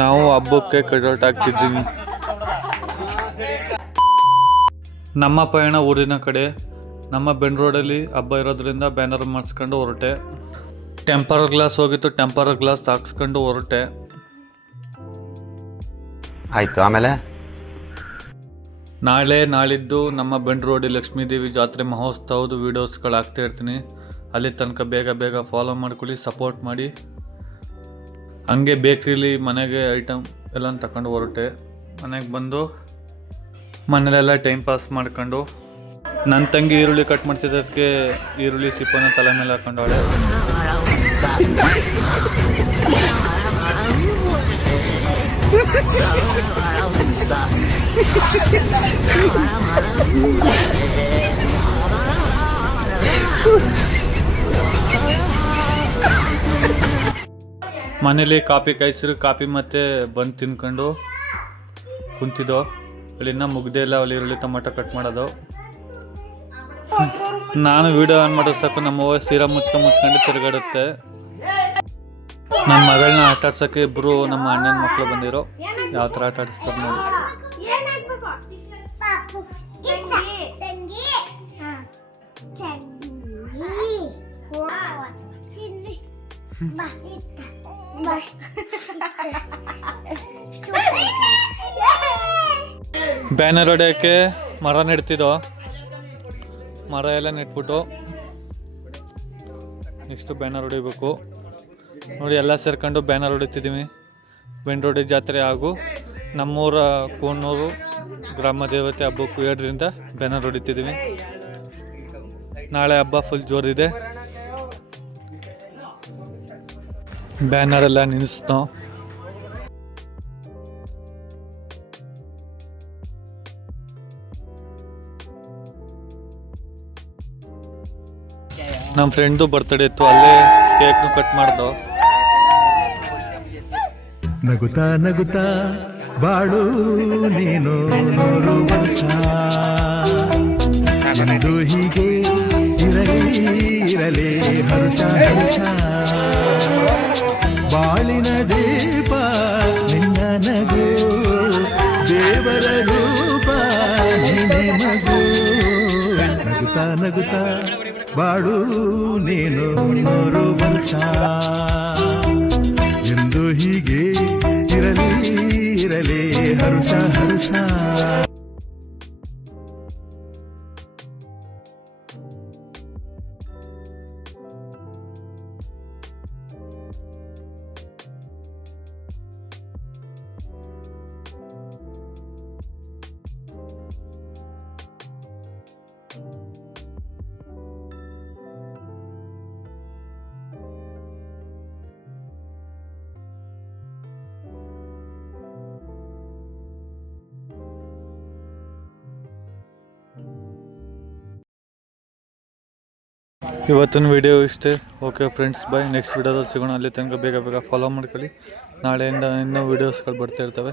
ನಾವು ಹಬ್ಬಕ್ಕೆ ಕಟೌಟ್ ಹಾಕ್ತಿದ್ದೀವಿ. ನಮ್ಮ ಪಯಣ ಊರಿನ ಕಡೆ. ನಮ್ಮ ಬೆಂಡ್ ರೋಡಲ್ಲಿ ಹಬ್ಬ ಇರೋದ್ರಿಂದ ಬ್ಯಾನರ್ ಮಾಡಿಸ್ಕೊಂಡು ಹೊರಟೆ. ಟೆಂಪರ್ ಗ್ಲಾಸ್ ಹೋಗಿತ್ತು, ಟೆಂಪರ್ ಗ್ಲಾಸ್ ಹಾಕ್ಸ್ಕೊಂಡು ಹೊರಟೆ. ಆಯಿತು. ಆಮೇಲೆ ನಾಳಿದ್ದು ನಮ್ಮ ಬೆಂಡ್ ರೋಡಿ ಲಕ್ಷ್ಮೀದೇವಿ ಜಾತ್ರೆ ಮಹೋತ್ಸವದ ವೀಡಿಯೋಸ್ಗಳು ಹಾಕ್ತಾ ಇರ್ತೀನಿ. ಅಲ್ಲಿ ತನಕ ಬೇಗ ಫಾಲೋ ಮಾಡ್ಕೊಳ್ಳಿ, ಸಪೋರ್ಟ್ ಮಾಡಿ. ಹಂಗೆ ಬೇಕ್ರಿಲಿ ಮನೆಗೆ ಐಟಮ್ ಎಲ್ಲ ತಗೊಂಡು ಹೊರಟೆ. ಮನೆಗೆ ಬಂದು ಮನೇಲೆಲ್ಲ ಟೈಮ್ ಪಾಸ್ ಮಾಡ್ಕೊಂಡು, ನನ್ನ ತಂಗಿ ಈರುಳ್ಳಿ ಕಟ್ ಮಾಡ್ತಿದ್ದಕ್ಕೆ ಈರುಳ್ಳಿ ಸಿಪ್ಪನ ತಲೆ ಮೇಲೆ ಹಾಕೊಂಡವಳೆ. ಮನೇಲಿ ಕಾಫಿ ಕಾಯಿಸಿರು, ಕಾಫಿ ಮತ್ತು ಬಂದು ತಿನ್ಕೊಂಡು ಕುಂತಿದ್ದೋ. ಅಲ್ಲಿನ್ನ ಮುಗ್ದೇ ಇಲ್ಲ, ಅಲ್ಲಿ ಈರುಳ್ಳಿ ಟೊಮೆಟೊ ಕಟ್ ಮಾಡೋದು. ನಾನು ವಿಡಿಯೋ ಆನ್ ಮಾಡೋ ಸಾಕು ನಮ್ಮವ್ವ ಸೀರಾ ಮುಚ್ಕೊಂಡು ತಿರುಗಾಡುತ್ತೆ. ನನ್ನ ಮಗಳನ್ನ ಆಟ ಆಡ್ಸೋಕ್ಕೆ ಇಬ್ಬರು ನಮ್ಮ ಅಣ್ಣನ ಮಕ್ಕಳು ಬಂದಿರೋ. ಯಾವ ಥರ ಆಟ ಆಡಿಸ್ತಾರೆ ನೋಡಿ. ಬ್ಯಾನರ್ ಹೊಡೆಯೋಕ್ಕೆ ಮರ ನೆಡ್ತಿದ್ದೋ. ಮರ ಎಲ್ಲ ನೆಟ್ಬಿಟ್ಟು ನೆಕ್ಸ್ಟು ಬ್ಯಾನರ್ ಹೊಡಿಬೇಕು ನೋಡಿ. ಎಲ್ಲ ಸೇರ್ಕೊಂಡು ಬ್ಯಾನರ್ ಹೊಡಿತಿದ್ದೀವಿ. ಬೆಂಡ್ ರೋಡಿ ಜಾತ್ರೆ ಹಾಗೂ ನಮ್ಮೂರ ಕೋಣೂರು ಗ್ರಾಮ ದೇವತೆ ಹಬ್ಬಕ್ಕೂ 2ರಿಂದ ಬ್ಯಾನರ್ ಹೊಡಿತಿದ್ದೀವಿ. ನಾಳೆ ಹಬ್ಬ ಫುಲ್ ಜೋರಿದೆ. ಬ್ಯಾನರ್ ಎಲ್ಲ ನಿಲ್ಲಿಸ್ನೋ. ನಮ್ಮ ಫ್ರೆಂಡ್ದು ಬರ್ತ್ಡೇ ಇತ್ತು, ಅಲ್ಲೇ ಕೇಕ್ನು ಕಟ್ ಮಾಡ್ದೋ. ನಗುತ್ತಾ ನಗುತ್ತಾ ಬಾಳು ನೀನು 100 ವರ್ಷ, ಎಂದು ಹೀಗೆ ಇರಲಿ ಹರ್ಷ ಹರ್ಷ. ಬಾಳಿನ ದೀಪ ನಿನ್ನ ನಗು, ದೇವರ ರೂಪ ನಿನ್ನೆ ಮಗು. ನಗುತ್ತಾ ನಗುತ್ತಾ ಬಾಳು ನೀನು 100 ವರ್ಷ, ಎಂದು ಹೀಗೆ ಇರಲಿ ಹರ್ಷ ಹರ್ಷ. ಇವತ್ತಿನ ವಿಡಿಯೋ ಇಷ್ಟೇ. ಓಕೆ ಫ್ರೆಂಡ್ಸ್, ಬಾಯ್. ನೆಕ್ಸ್ಟ್ ವಿಡಿಯೋದಲ್ಲಿ ಸಿಗೋಣ. ಅಲ್ಲಿ ತನಕ ಬೇಗ ಫಾಲೋ ಮಾಡ್ಕೊಳ್ಳಿ. ನಾಳೆಯಿಂದ ಇನ್ನೂ ವೀಡಿಯೋಸ್ಗಳು ಬರ್ತಾ ಇರ್ತವೆ.